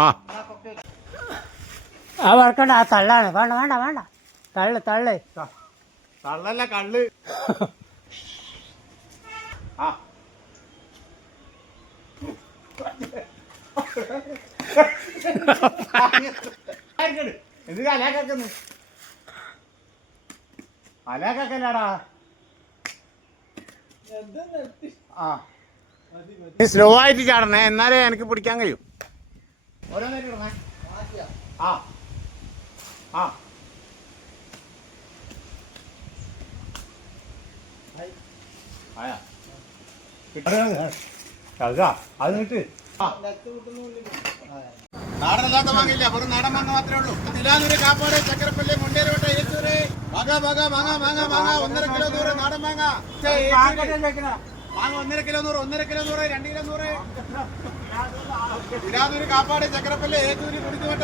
ആ ആ വറക്കണ്ട, ആ തള്ളാണ്. വേണ്ട വേണ്ട വേണ്ട, തള്ളു തള്ളു. തള്ളല്ല കള്ള്. ആ എന്ത് അലാക്കാക്കുന്നു? അലാക്കാക്കല്ലാടാ. ആ സ്ലോ ആയിട്ട് ചാടണേ, എന്നാലേ എനിക്ക് പിടിക്കാൻ കഴിയും. ഓരോന്നേരം ഇടണേ. ആ ആ ആയാ അത് കിട്ട്. നാടനല്ലാത്ത വാങ്ങില്ല, വെറും നാടൻ മാങ്ങ മാത്രമേ ഉള്ളൂ. തിലാനൂര്, കാപ്പാട്, ചക്കരപ്പള്ളി, മുണ്ടേരോട്ട, ഏച്ചൂര്, മാങ്ങ 1.5 കിലോ 100 നാടൻ മാങ്ങ. മാങ്ങ 1.5 kilo 100, 1.5 kilo 100, 2 kilo 100. തിലാനൂര്, Kappad, ചക്കരപ്പള്ളി, Echur, കുടിച്ചുവട്ട.